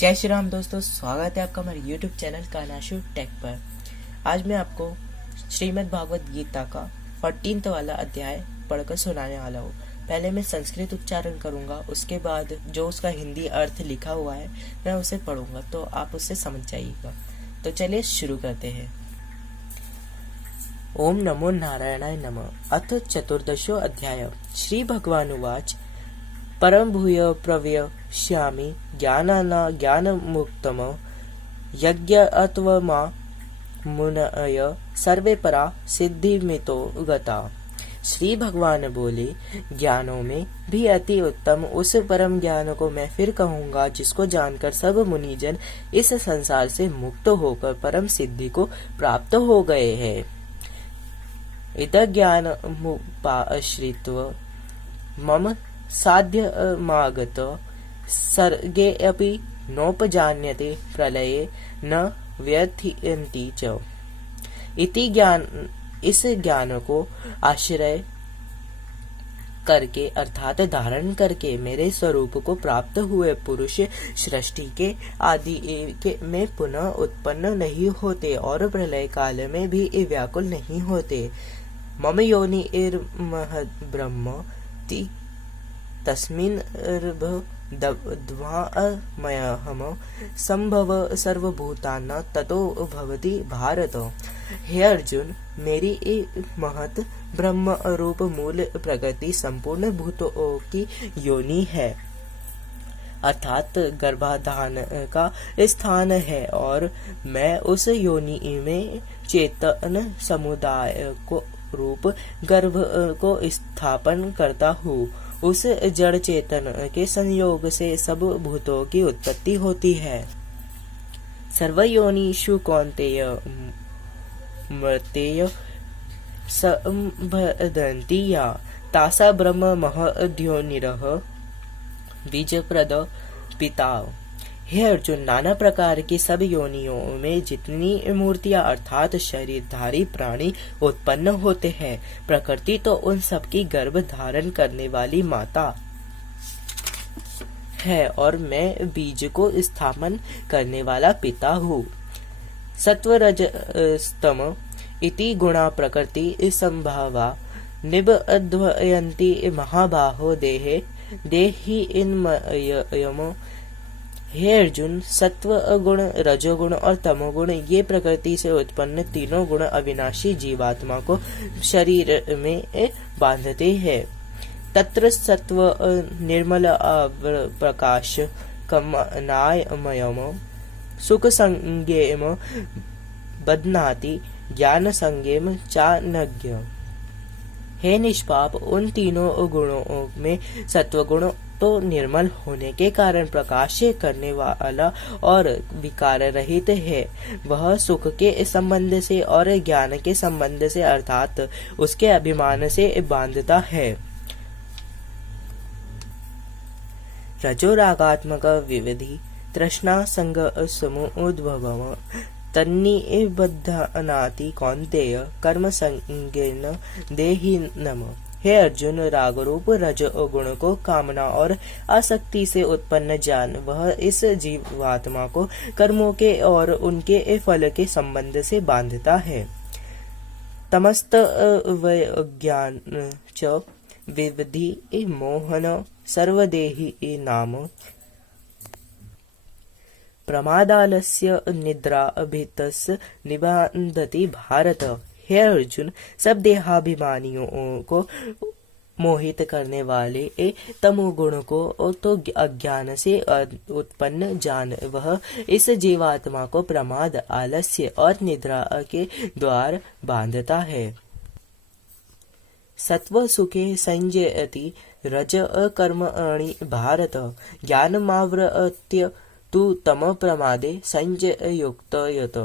जय श्री राम दोस्तों, स्वागत है आपका हमारे YouTube चैनल कानाशु टेक पर। आज मैं आपको श्रीमद् भागवत गीता का 14 वाला अध्याय पढ़कर सुनाने वाला हूँ। पहले मैं संस्कृत उच्चारण करूँगा, उसके बाद जो उसका हिंदी अर्थ लिखा हुआ है मैं उसे पढ़ूंगा, तो आप उससे समझ जाइएगा। तो चलिए शुरू करते हैं। ओम नमो नारायणाय नमः। अथ चतुर्दशो अध्याय। श्री भगवानुवाच परम भूय प्रवक्ष्यामि ज्ञानमुक्तम यज्ञात्वमा मुनय सर्वे परा सिद्धिमितो गता। श्री भगवान बोले, ज्ञानों में भी अति उत्तम उस परम ज्ञान को मैं फिर कहूँगा जिसको जानकर सब मुनिजन इस संसार से मुक्त होकर परम सिद्धि को प्राप्त हो गए हैं। इदज्ञानमुपाश्रित्य मम साध्यमागत सर्गे अपि नोपजान्यते प्रलये न व्यथयन्ति च। इस ज्ञान को आश्रय करके अर्थात धारण करके मेरे स्वरूप को प्राप्त हुए पुरुष सृष्टि के आदि के में पुनः उत्पन्न नहीं होते और प्रलय काल में भी व्याकुल नहीं होते। मम योनिर्महद्ब्रह्म तस्मिन् द्वामयहम संभव सर्वभूतानां ततो भवति भारत। हे अर्जुन, मेरी महत ब्रह्म रूप मूल प्रकृति संपूर्ण भूतों की योनि है, अर्थात गर्भाधान का स्थान है, और मैं उस योनि में चेतन समुदाय को रूप गर्भ को स्थापन करता हूँ। उस जड़ चेतन के संयोग से सब भूतों की उत्पत्ति होती है। सर्वयोनिषु कौन्तेय मर्त्यय संभदन्ति या तासा ब्रह्म महद्योनिरः बीजप्रद पिता। हे अर्जुन, नाना प्रकार की सब योनियों में जितनी मूर्तियां अर्थात शरीरधारी प्राणी उत्पन्न होते हैं, प्रकृति तो उन सब की गर्भ धारण करने वाली माता है और मैं बीज को स्थापन करने वाला पिता हूँ। सत्व रजस्तम इति गुणा प्रकृति संभावा निबध्वयन्ति महाबाहो देहे देहिन्मयम्। हे अर्जुन, सत्व गुण, रजोगुण और तमोगुण ये प्रकृति से उत्पन्न तीनों गुण अविनाशी जीवात्मा को शरीर में बांधते हैं। तत्र सत्व निर्मल प्रकाश कमनायमयम् सुख संज्ञेम बध्नाति ज्ञान संज्ञेम चानज्ञ। हे निष्पाप, उन तीनों गुणों में सत्व गुण तो निर्मल होने के कारण प्रकाश करने वाला और विकार रहित है। वह सुख के संबंध से और ज्ञान के संबंध से अर्थात उसके अभिमान से बांधता है। रजोरागात्मक विविधि तृष्णा संग समुद्भवम् तन्निबध्नाति कौन्तेय कर्म संगेन देहिनम्। हे अर्जुन, राग रूप रज गुण को कामना और आसक्ति से उत्पन्न जान, वह इस जीवात्मा को कर्मों के और उनके फल के संबंध से बांधता है। तमस्त वैज्ञान च विविधि मोहन सर्वदेहि नाम प्रमादालस्य निद्रा अभितस् निबांधति भारत। हे अर्जुन, सब देहाभिमानियों को मोहित करने वाले तमोगुण को तो अज्ञान से उत्पन्न जान, वह इस जीवात्मा को प्रमाद, आलस्य और निद्रा के द्वार बांधता है। सत्व सुखे संजयति रज कर्मणि भारत ज्ञानमावृत्य तु तम प्रमादे संजयुक्तयत।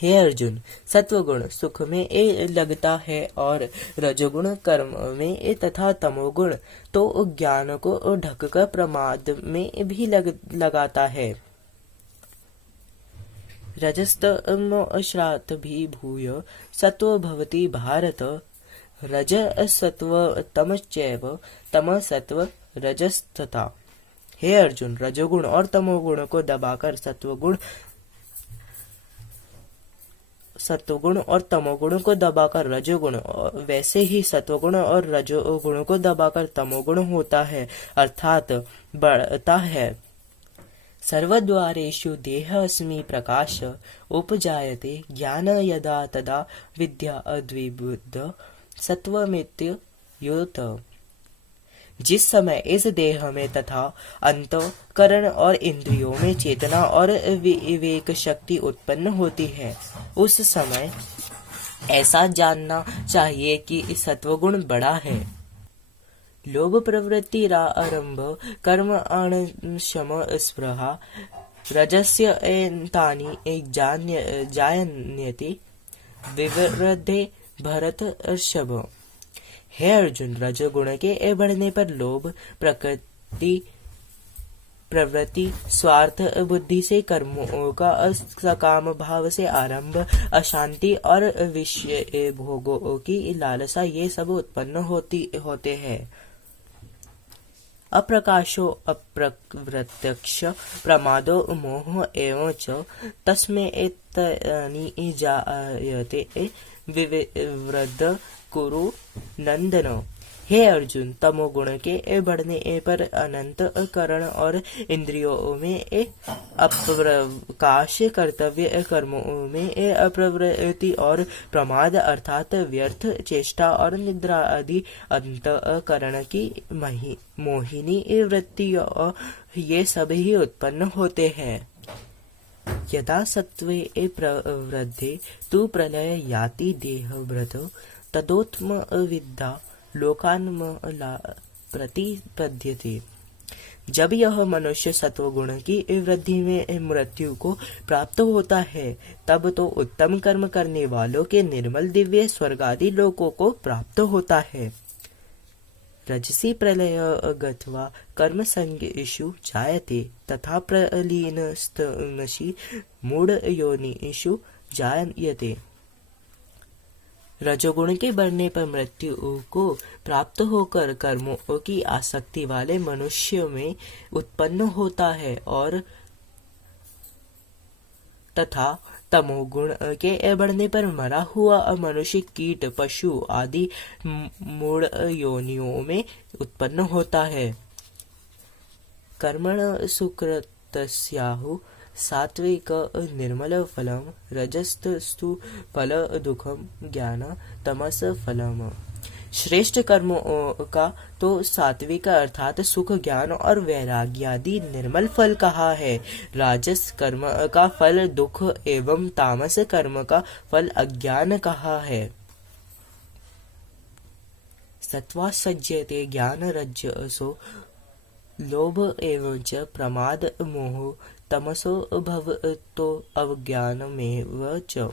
हे अर्जुन, सत्वगुण सुख में लगता है और रजोगुण कर्म में तथा तमोगुण तो ज्ञान को ढककर प्रमाद में भी लगाता है। रजस्तमश्रात् भी भूय सत्व भवति भारत रज सत्व तमश्चैव तम सत्व रजस्तथा। हे अर्जुन, रजोगुण और तमोगुण को दबाकर सत्वगुण और तमोगुण को दबाकर रजोगुण, वैसे ही सत्वगुण और रजोगुण को दबाकर तमोगुण होता है, अर्थात बढ़ता है। सर्वद्वारेषु देहस्मि प्रकाश उपजायते ज्ञान यदा तदा विद्या द्विबुद्ध सत्वमित्युत। जिस समय इस देह में तथा अंतःकरण और इंद्रियों में चेतना और विवेक शक्ति उत्पन्न होती है, उस समय ऐसा जानना चाहिए कि सत्वगुण बड़ा है। लोभ प्रवृत्ति आरंभ कर्म अणशम स्पृहा रजस्य एतानि जायन्यति विवृद्धे भरतर्षभ। हे अर्जुन, रजोगुण के बढ़ने पर लोभ प्रवृत्ति स्वार्थ बुद्धि से कर्मों का सकाम भाव से आरंभ, अशांति और विषय भोगों की लालसा, ये सब उत्पन्न होते हैं। अप्रकाशो अप्रत्यक्ष प्रमादो मोह एवं च तस्मेतानि जायते विवृद्ध कुरु नंदन। हे अर्जुन, तमोगुण के बढ़ने पर अनंत करण और इंद्रियों में अप्रकाश, कर्तव्य कर्मों में अप्रवृत्ति और प्रमाद अर्थात व्यर्थ चेष्टा और निद्रा आदि अंतःकरण की मोहिनी वृत्तियों, ये सब ही उत्पन्न होते हैं। यदा सत्वे प्रवृद्धे तु प्रलय याति देहभृत तदोत्म विद्या लोकान प्रतिपद्यते। जब यह मनुष्य सत्वगुण की वृद्धि में मृत्यु को प्राप्त होता है, तब तो उत्तम कर्म करने वालों के निर्मल दिव्य स्वर्ग आदि लोकों को प्राप्त होता है। रजसी प्रलय गत्वा कर्म संगेषु जायते तथा प्रलीनस्तमसि मूढ़ योनिषु जायते। रजोगुण के बढ़ने पर मृत्यु को प्राप्त होकर कर्मों की आसक्ति वाले मनुष्य में उत्पन्न होता है, और तथा तमोगुण के बढ़ने पर मरा हुआ मनुष्य कीट पशु आदि मूढ़ योनियों में उत्पन्न होता है। कर्मण सुकृतस्याहु सात्विक निर्मल फलम रजस्तस्तु फल दुखम ज्ञान तमस फलम। श्रेष्ठ कर्मों का तो सात्विक अर्थात सुख ज्ञान और वैराग्यादि निर्मल फल कहा है। राजस कर्म का फल दुख एवं तामस कर्म का फल अज्ञान कहा है। सत्वा सज्जते ज्ञान रजसो लोभ एवं च प्रमाद मोह तमसो भवतो अवज्ञानमेव च।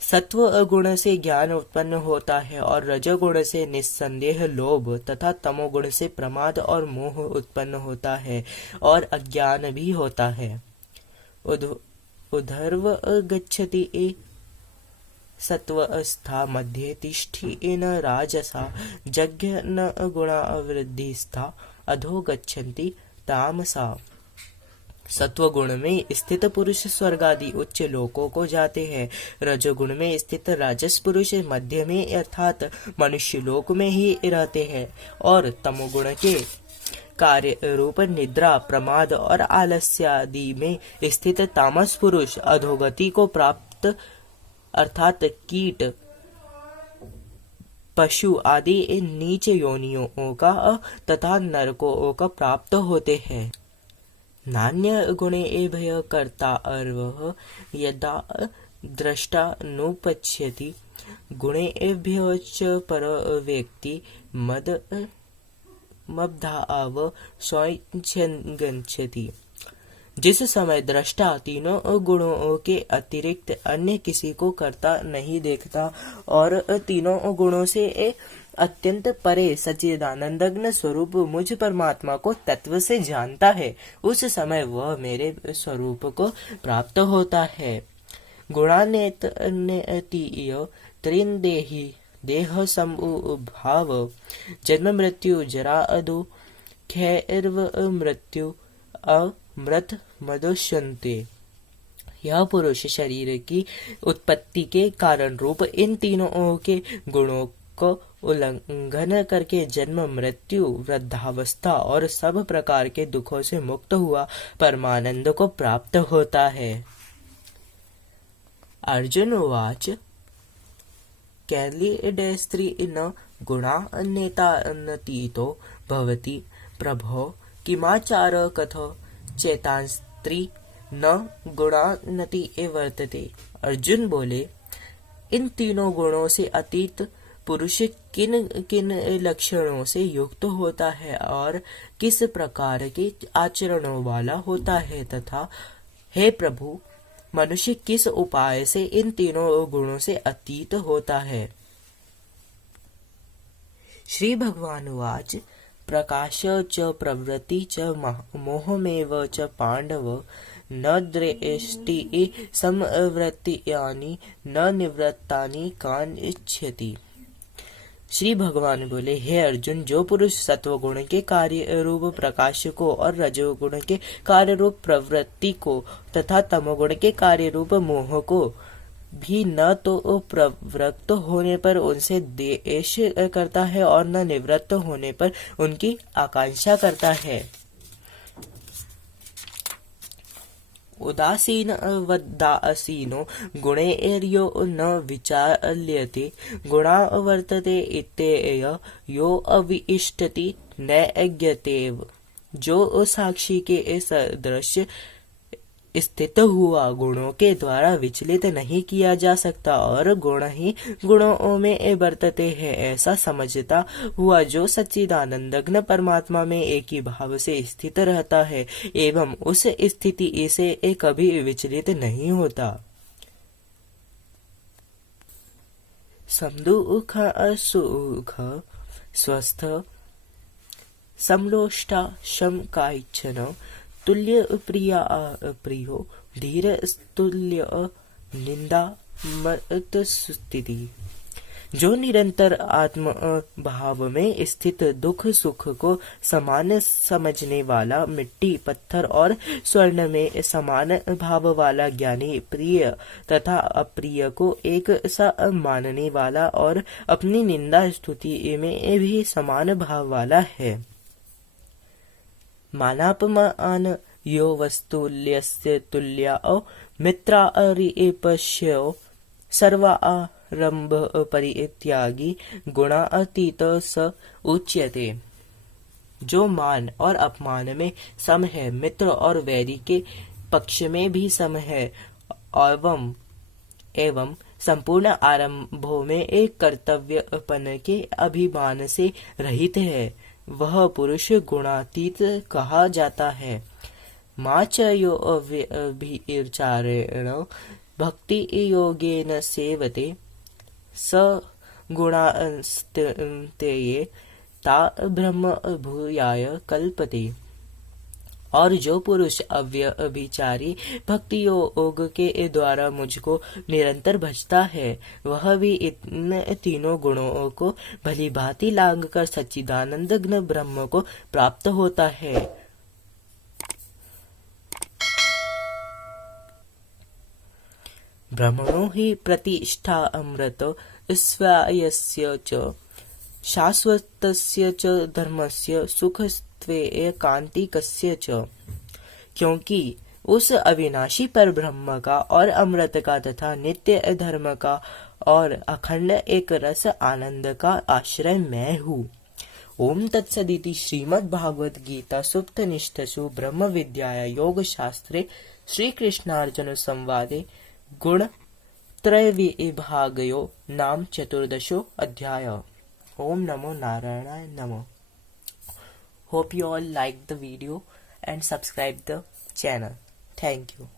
सत्व गुण से ज्ञान उत्पन्न होता है और रजोगुण से निस्संदेह लोभ तथा तमोगुण से प्रमाद और मोह उत्पन्न होता है और अज्ञान भी होता है। उधर्व गच्छति सत्वस्था मध्ये तिष्ठेन राजसा जघ्न गुणा वृद्धिस्था अधो गच्छन्ति तामसा। सत्वगुण में स्थित पुरुष स्वर्ग आदि उच्च लोकों को जाते हैं। रजोगुण में स्थित राजस पुरुष मध्य में अर्थात मनुष्य लोक में ही रहते हैं, और तमोगुण के कार्य रूप निद्रा प्रमाद और आलस्य आदि में स्थित तामस पुरुष अधोगति को प्राप्त अर्थात कीट पशु आदि नीच योनियों का तथा नरकों का प्राप्त होते हैं। नान्य गुणे एभय कर्ता अर्वः यदा दृष्टा नुपश्यति गुणेभ्यो च पर व्यक्ति मद्भाव स्वच्छति। जिस समय दृष्टा तीनों गुणों के अतिरिक्त अन्य किसी को करता नहीं देखता और तीनों गुणों से अत्यंत परे सच्चिदानंदघ्न स्वरूप मुझ परमात्मा को तत्व से जानता है, उस समय वह मेरे स्वरूप को प्राप्त होता है। गुणानेतीय त्रिन्देही देह संभाव जन्म मृत्यु जरा खैर्व मृत्यु अमृत मदुष्यन्ते। यह पुरुष शरीर की उत्पत्ति के कारण रूप इन तीनों के गुणों को उल्लंघन करके जन्म, मृत्यु, वृद्धावस्था और सब प्रकार के दुखों से मुक्त हुआ परमानंद को प्राप्त होता है। अर्जुन उवाच कैलिडेस्त्री न गुणान्यतानतीतो भवति प्रभो किमाचार कथो चेतांस्त्री न गुणान्नति वर्तते। अर्जुन बोले, इन तीनों गुणों से अतीत पुरुष किन किन लक्षणों से युक्त होता है और किस प्रकार के आचरणों वाला होता है, तथा हे प्रभु, मनुष्य किस उपाय से इन तीनों गुणों से अतीत होता है। श्री भगवान उवाच प्रकाश च प्रवृत्ति च मोहमेव च पांडव न दृष्टि समवृत्तियानि न निवृत्तानि कानिच्छति। श्री भगवान बोले, हे अर्जुन, जो पुरुष सत्व गुण के कार्य रूप प्रकाश को और रजोगुण के कार्य रूप प्रवृत्ति को तथा तमोगुण के कार्य रूप मोह को भी न तो प्रवृत्त होने पर उनसे द्वेष करता है और न निवृत्त होने पर उनकी आकांक्षा करता है, उदासीन वदासीनो गुणैर्यो न विचाल्यते गुणा वर्तते इत्येय यो अविष्टति नैज्ञतेव। जो साक्षी के सदृश स्थित हुआ, गुणों के द्वारा विचलित नहीं किया जा सकता और गुण ही गुणों में वर्तते हैं, ऐसा समझता हुआ जो सच्चिदानंदघ्न परमात्मा में एक ही भाव से स्थित रहता है एवं उस स्थिति से कभी विचलित नहीं होता। समदुःख असुख स्वस्थ समलोष्टा शम काइच्छन तुल्य प्रिया प्रियो धीर तुल्य निंदा मत स्थिति। जो निरंतर आत्म भाव में स्थित दुख सुख को समान समझने वाला, मिट्टी पत्थर और स्वर्ण में समान भाव वाला ज्ञानी, प्रिय तथा अप्रिय को एक सा मानने वाला और अपनी निंदा स्तुति में भी समान भाव वाला है। मानापमान यो वस्तुल्यस्य तुल्या मित्रारिपश्यो सर्वारंभ परित्यागी गुणातीत स उच्यते। जो मान और अपमान में सम है, मित्र और वैरी के पक्ष में भी सम है एवं संपूर्ण आरंभों में एक कर्तव्यपन के अभिमान से रहित है, वह पुरुष गुणातीत कहा जाता है। माचयो अव्यभिचारेण भक्ति योगेन सेवते स गुणास्तेये ता ब्रह्म भूयाय कल्पते। और जो पुरुष अव्यभिचारी भक्ति योग के द्वारा मुझको निरंतर भजता है, वह भी इन तीनों गुणों को भली भांति लांघ कर सच्चिदानंद घन ब्रह्म को प्राप्त होता है। ब्रह्मणो हि प्रतिष्ठा अमृत स्वायस्य च शाश्वतस्य च धर्मस्य सुखस्त्वे कांतिकस्य च। क्योंकि उस अविनाशी पर ब्रह्म का और अमृत का तथा नित्य धर्म का और अखंड एक रस आनंद का आश्रय मैं हूँ। ओम तत्सदिति श्रीमद् भागवत गीता सुप्तनिष्ठसु ब्रह्म विद्याया योग शास्त्रे श्री कृष्णार्जुन संवादे गुण त्रय विभागयो नाम चतुर्दशो अध्याय। Om Namo Narayana Namo. Hope you all liked the video and subscribe the channel. Thank you.